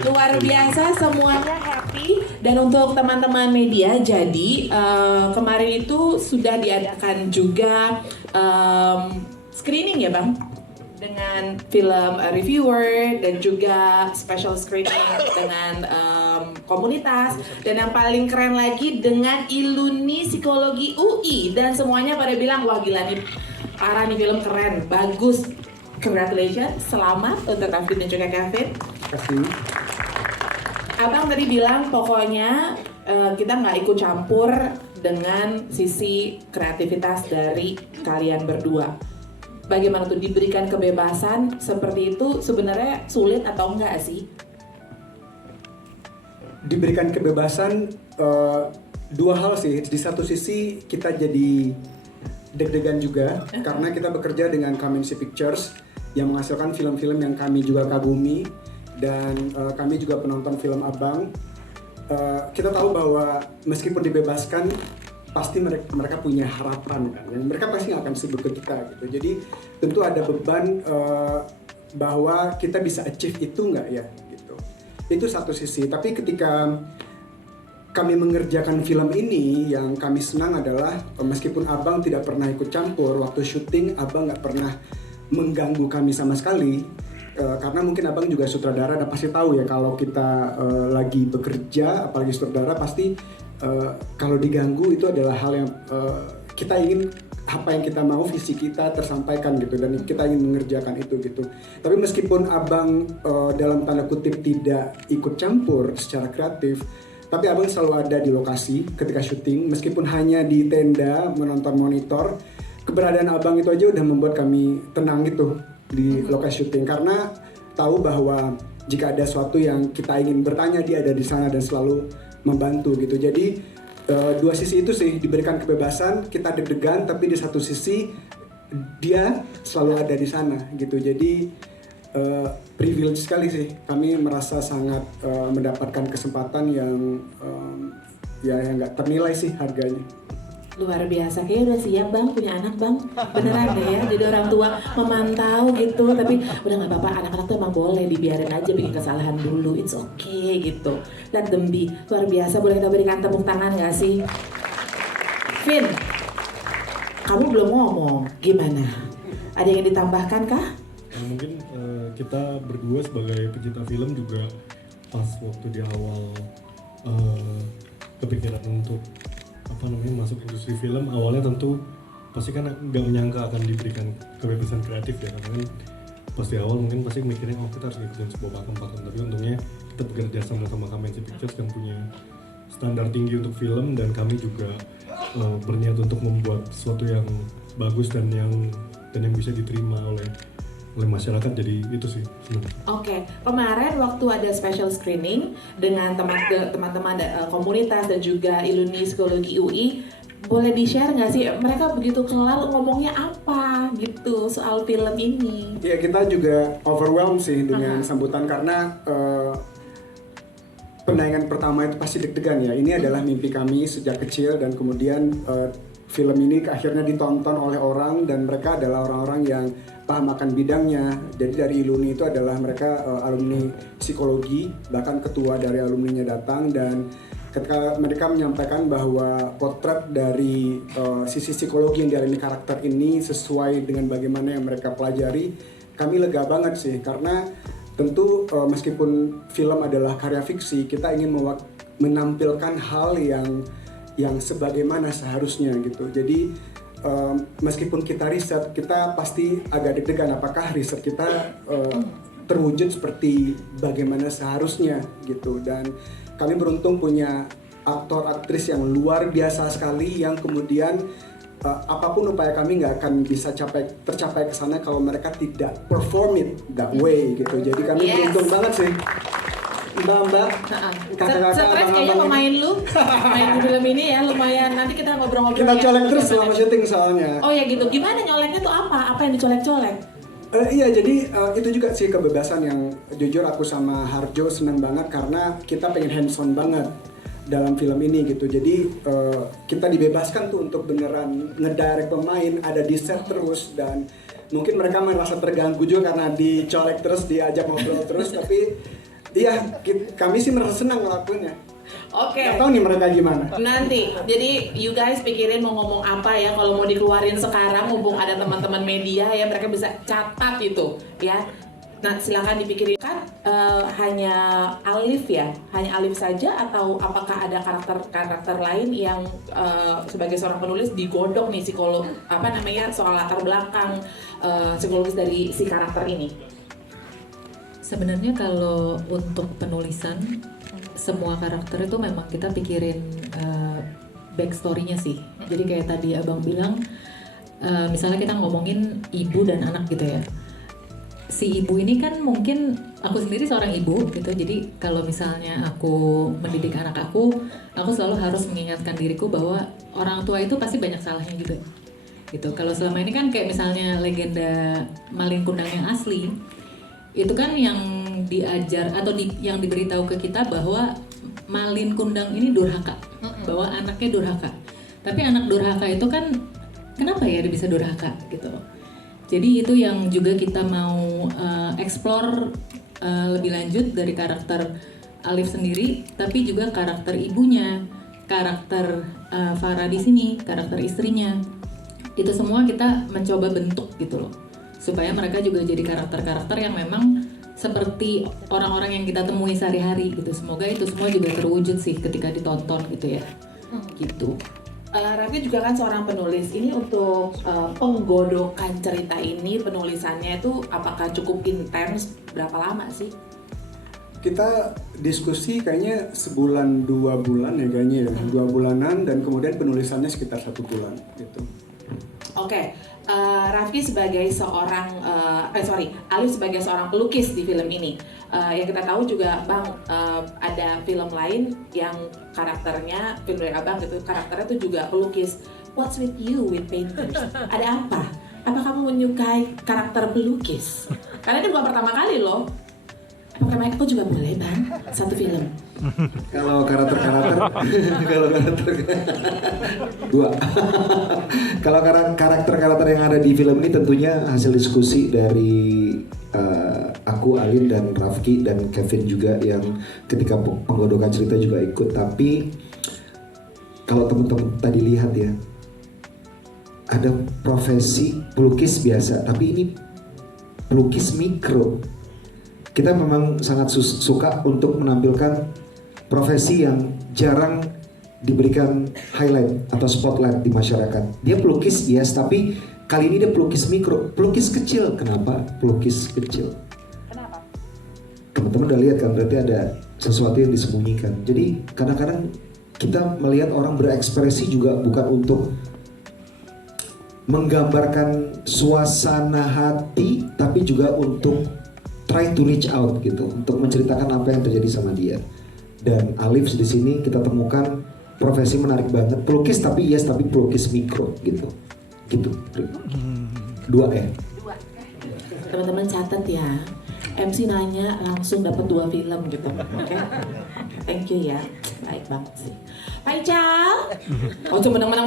Luar biasa, semuanya happy. Dan untuk teman-teman media, jadi kemarin itu sudah diadakan juga screening ya Bang? Dengan film reviewer dan juga special screening dengan komunitas. Dan yang paling keren lagi dengan Iluni Psikologi UI. Dan semuanya pada bilang, wah gila nih, parah nih film keren, bagus. Congratulations, selamat untuk Raffi dan juga Kevin. Terima kasih. Abang tadi bilang pokoknya kita nggak ikut campur dengan sisi kreativitas dari kalian berdua. Bagaimana tuh diberikan kebebasan seperti itu sebenarnya sulit atau enggak sih? Diberikan kebebasan dua hal sih. Di satu sisi kita jadi deg-degan juga karena kita bekerja dengan Kamensi Pictures yang menghasilkan film-film yang kami juga kagumi. Dan kami juga penonton film Abang. Kita tahu bahwa meskipun dibebaskan, pasti mereka punya harapan kan. Dan mereka pasti nggak akan sibuk ke kita gitu. Jadi tentu ada beban bahwa kita bisa achieve itu nggak ya gitu. Itu satu sisi. Tapi ketika kami mengerjakan film ini, yang kami senang adalah meskipun Abang tidak pernah ikut campur waktu syuting, Abang nggak pernah mengganggu kami sama sekali. Karena mungkin Abang juga sutradara dan pasti tahu ya kalau kita lagi bekerja, apalagi sutradara pasti kalau diganggu itu adalah hal yang kita ingin apa yang kita mau, visi kita tersampaikan gitu dan kita ingin mengerjakan itu gitu. Tapi meskipun Abang dalam tanda kutip tidak ikut campur secara kreatif, tapi Abang selalu ada di lokasi ketika syuting meskipun hanya di tenda menonton monitor. Keberadaan Abang itu aja udah membuat kami tenang gitu di lokasi syuting karena tahu bahwa jika ada sesuatu yang kita ingin bertanya dia ada di sana dan selalu membantu gitu. Jadi dua sisi itu sih, diberikan kebebasan, kita deg-degan tapi di satu sisi dia selalu ada di sana gitu. Jadi privilege sekali sih, kami merasa sangat mendapatkan kesempatan yang yang nggak ternilai sih harganya. Luar biasa, kayaknya udah siap Bang, punya anak Bang. Beneran deh ya, jadi orang tua memantau gitu. Tapi udah gak apa-apa, anak-anak tuh emang boleh dibiarin aja bikin kesalahan dulu. It's okay gitu. Let them be. Luar biasa, boleh kita berikan tepuk tangan gak sih? Vin, kamu belum ngomong, gimana? Ada yang ditambahkan kah? Mungkin kita berdua sebagai pecinta film juga pas waktu di awal kepikiran untuk masuk industri film, awalnya tentu pasti kan nggak menyangka akan diberikan kebebasan kreatif ya, karena kan pasti awal mungkin pasti mikirnya kita harus ngikutin sebuah pakem, tapi untungnya kita bekerja sama Kamensi Pictures yang punya standar tinggi untuk film dan kami juga berniat untuk membuat sesuatu yang bagus dan yang bisa diterima oleh masyarakat, jadi itu sih sebenarnya. Oke, kemarin waktu ada special screening dengan teman-teman komunitas dan juga Iluni Psikologi UI, boleh di-share nggak sih mereka begitu kelar ngomongnya apa gitu soal film ini? Ya kita juga overwhelmed sih dengan sambutan karena penayangan pertama itu pasti deg-degan ya. Ini adalah mimpi kami sejak kecil dan kemudian film ini akhirnya ditonton oleh orang dan mereka adalah orang-orang yang paham akan bidangnya. Jadi dari Iluni itu adalah mereka alumni psikologi, bahkan ketua dari alumninya datang dan ketika mereka menyampaikan bahwa potret dari sisi psikologi yang dialami karakter ini sesuai dengan bagaimana yang mereka pelajari, kami lega banget sih karena tentu meskipun film adalah karya fiksi, kita ingin menampilkan hal yang sebagaimana seharusnya gitu. Jadi meskipun kita riset, kita pasti agak deg-degan apakah riset kita terwujud seperti bagaimana seharusnya gitu. Dan kami beruntung punya aktor aktris yang luar biasa sekali yang kemudian apapun upaya kami nggak akan bisa tercapai ke sana kalau mereka tidak perform it that way gitu. Jadi kami beruntung banget sih. Mbak, kakak-kakak, stres kayaknya pemain lu, main film ini ya lumayan. Nanti kita ngobrol-ngobrol. Kita colek terus selama syuting soalnya. Oh ya gitu. Gimana nyoleknya tuh apa? Apa yang dicolek-colek? Iya, jadi itu juga sih kebebasan yang jujur aku sama Harjo senang banget karena kita pengen hands on banget. dalam film ini gitu. Jadi kita dibebaskan tuh untuk beneran ngedirect pemain, ada di set terus, dan mungkin mereka merasa terganggu juga karena dicolek terus, diajak ngobrol terus, tapi iya kami sih merasa senang ngelakuinnya. Oke. Gak tahu nih mereka gimana. Nanti, jadi you guys pikirin mau ngomong apa ya, kalau mau dikeluarin sekarang mumpung ada teman-teman media ya, mereka bisa catat itu ya. Nah silakan dipikirin kan hanya Alif ya, hanya Alif saja atau apakah ada karakter lain yang sebagai seorang penulis digodok nih psikolog apa namanya soal latar belakang psikologis dari si karakter ini? Sebenarnya kalau untuk penulisan semua karakter itu memang kita pikirin backstory-nya sih. Jadi kayak tadi abang bilang, misalnya kita ngomongin ibu dan anak gitu ya. Si ibu ini kan mungkin aku sendiri seorang ibu gitu. Jadi kalau misalnya aku mendidik anak aku selalu harus mengingatkan diriku bahwa orang tua itu pasti banyak salahnya juga. Gitu. Kalau selama ini kan kayak misalnya legenda Malin Kundang yang asli, itu kan yang diajar atau yang diberitahu ke kita bahwa Malin Kundang ini durhaka, bahwa anaknya durhaka. Tapi anak durhaka itu kan kenapa ya dia bisa durhaka gitu. Jadi itu yang juga kita mau explore lebih lanjut dari karakter Alif sendiri, tapi juga karakter ibunya, karakter Farah di sini, karakter istrinya. Itu semua kita mencoba bentuk gitu loh, supaya mereka juga jadi karakter-karakter yang memang seperti orang-orang yang kita temui sehari-hari gitu. Semoga itu semua juga terwujud sih ketika ditonton gitu ya. Gitu. Raffi juga kan seorang penulis. Ini untuk penggodokan cerita ini, penulisannya itu apakah cukup intens? Berapa lama sih? Kita diskusi kayaknya sebulan 2 bulan ya kayaknya ya, 2 bulanan, dan kemudian penulisannya sekitar 1 bulan gitu. Oke. Raffi sebagai seorang, Alif sebagai seorang pelukis di film ini. Yang kita tahu juga Bang, ada film lain yang karakternya, film dari Abang gitu, karakternya itu juga pelukis. What's with you with painters? Ada apa? Apa kamu menyukai karakter pelukis? Karena ini bukan pertama kali loh. Apakah aku juga boleh Bang, satu film? Kalau karakter dua. Kalau karakter yang ada di film ini tentunya hasil diskusi dari aku, Alin, dan Rafki dan Kevin juga yang ketika penggodokan cerita juga ikut. Tapi kalau teman-teman tadi lihat ya, ada profesi pelukis biasa, tapi ini pelukis mikro. Kita memang sangat suka untuk menampilkan profesi yang jarang diberikan highlight atau spotlight di masyarakat. Dia pelukis, yes, tapi kali ini dia pelukis mikro, pelukis kecil. Kenapa pelukis kecil? Kenapa? Teman-teman udah lihat kan, berarti ada sesuatu yang disembunyikan. Jadi kadang-kadang kita melihat orang berekspresi juga bukan untuk menggambarkan suasana hati, tapi juga untuk try to reach out gitu, untuk menceritakan apa yang terjadi sama dia. Dan Alif di sini kita temukan profesi menarik banget, pelukis tapi yes, tapi pelukis mikro gitu. 2 ya. Teman-teman catat ya. MC nanya langsung dapat 2 film gitu. Oke. Thank you ya. Baik banget sih. Pak Ical. Oh, cuma menang-menang